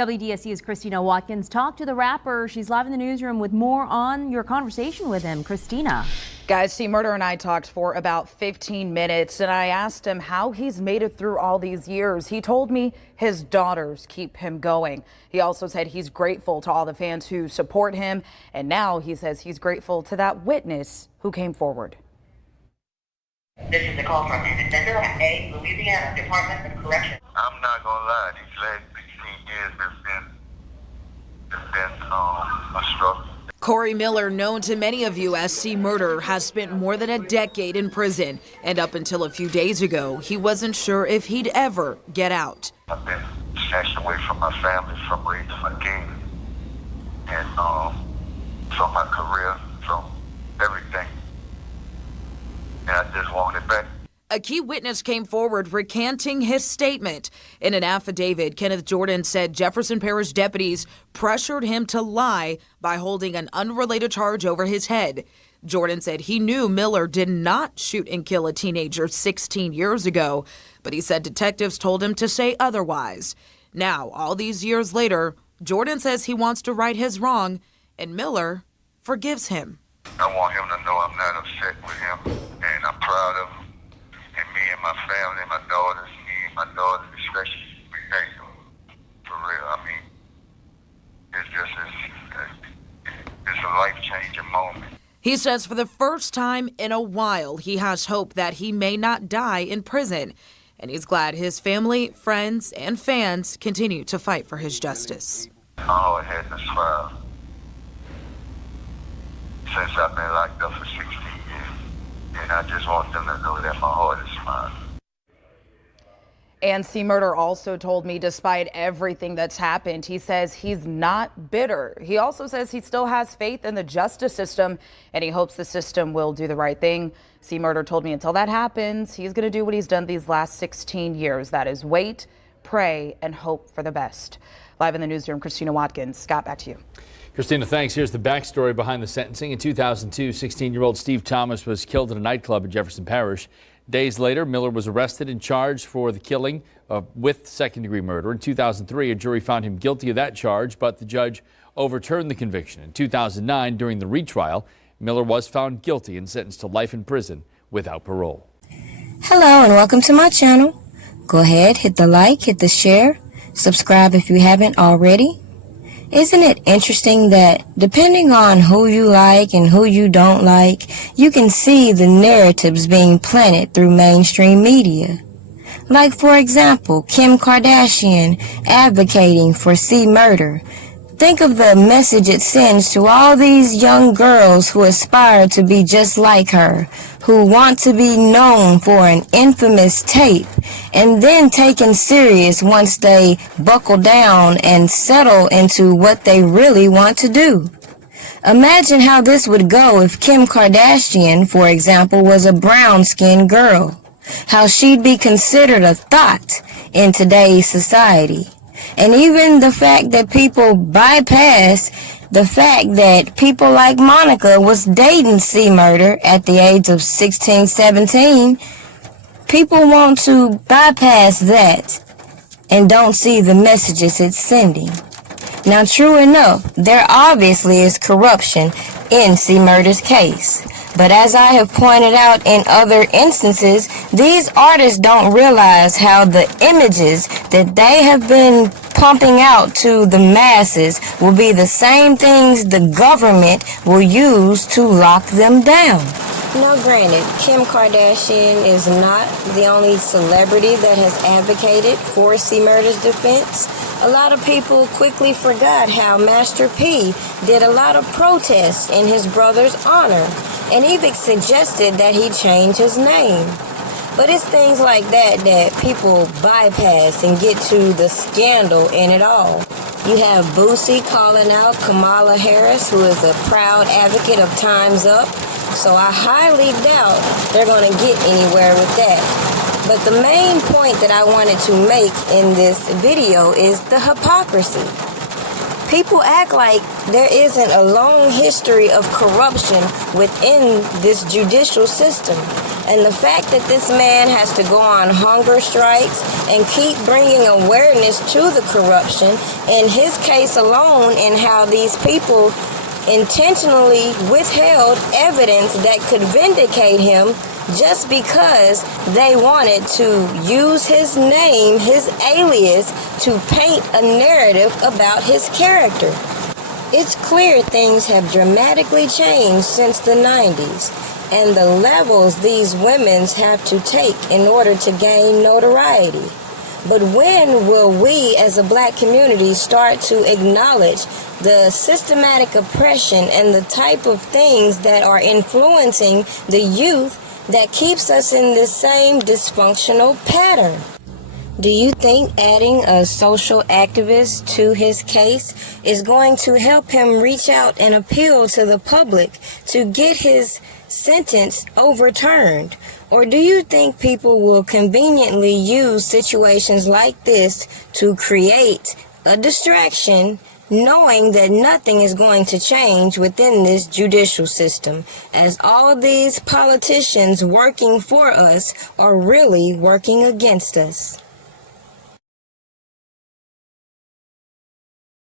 WDSC's Christina Watkins talked to the rapper. She's live in the newsroom with more on your conversation with him. Christina. Guys, C. Murder and I talked for about 15 minutes, and I asked him how he's made it through all these years. He told me his daughters keep him going. He also said he's grateful to all the fans who support him, and now he says he's grateful to that witness who came forward. This is a call from Center A, Louisiana Department of Corrections. I'm not gonna lie, these last 16 years has been a struggle. Corey Miller, known to many of you as C. Murder, has spent more than a decade in prison, and up until a few days ago, he wasn't sure if he'd ever get out. I've been snatched away from my family, from raising my kids, and from my career, from everything. And I just want it back. A key witness came forward recanting his statement. In an affidavit, Kenneth Jordan said Jefferson Parish deputies pressured him to lie by holding an unrelated charge over his head. Jordan said he knew Miller did not shoot and kill a teenager 16 years ago, but he said detectives told him to say otherwise. Now, all these years later, Jordan says he wants to right his wrong, and Miller forgives him. I want him to know I'm not upset with him, and I'm proud of him. And me and my family, my daughters, especially, we thank him. For real, I mean, it's a life-changing moment. He says for the first time in a while, he has hope that he may not die in prison. And he's glad his family, friends, and fans continue to fight for his justice. My heart hasn't smiled since I've been locked up for 16 years. And I just want them to know that my heart is smiling. And C. Murder also told me despite everything that's happened, he says he's not bitter. He also says he still has faith in the justice system and he hopes the system will do the right thing. C. Murder told me until that happens, he's going to do what he's done these last 16 years. That is wait, pray, and hope for the best. Live in the newsroom, Christina Watkins. Scott, back to you. Christina, thanks. Here's the backstory behind the sentencing. In 2002, 16-year-old Steve Thomas was killed at a nightclub in Jefferson Parish. Days later, Miller was arrested and charged for the killing with second-degree murder. In 2003, a jury found him guilty of that charge, but the judge overturned the conviction. In 2009, during the retrial, Miller was found guilty and sentenced to life in prison without parole. Hello and welcome to my channel. Go ahead, hit the like, hit the share, subscribe if you haven't already. Isn't it interesting that depending on who you like and who you don't like, you can see the narratives being planted through mainstream media? Like, for example, Kim Kardashian advocating for C. Murder. Think of the message it sends to all these young girls who aspire to be just like her, who want to be known for an infamous tape, and then taken serious once they buckle down and settle into what they really want to do. Imagine how this would go if Kim Kardashian, for example, was a brown-skinned girl. How she'd be considered a thought in today's society. And even the fact that people bypass the fact that people like Monica was dating C. Murder at the age of 16, 17, people want to bypass that and don't see the messages it's sending. Now, true enough, there obviously is corruption in C. Murder's case. But as I have pointed out in other instances, these artists don't realize how the images that they have been pumping out to the masses will be the same things the government will use to lock them down. Now, granted, Kim Kardashian is not the only celebrity that has advocated for C. Murder's defense. A lot of people quickly forgot how Master P did a lot of protests in his brother's honor, and even suggested that he change his name. But it's things like that that people bypass and get to the scandal in it all. You have Boosie calling out Kamala Harris, who is a proud advocate of Time's Up, so I highly doubt they're going to get anywhere with that. But the main point that I wanted to make in this video is the hypocrisy. People act like there isn't a long history of corruption within this judicial system. And the fact that this man has to go on hunger strikes and keep bringing awareness to the corruption, in his case alone, and how these people intentionally withheld evidence that could vindicate him just because they wanted to use his name, his alias, to paint a narrative about his character. It's clear things have dramatically changed since the 90s, and the levels these women have to take in order to gain notoriety. But when will we as a black community start to acknowledge the systematic oppression and the type of things that are influencing the youth that keeps us in this same dysfunctional pattern? Do you think adding a social activist to his case is going to help him reach out and appeal to the public to get his sentence overturned? Or do you think people will conveniently use situations like this to create a distraction, knowing that nothing is going to change within this judicial system, as all these politicians working for us are really working against us?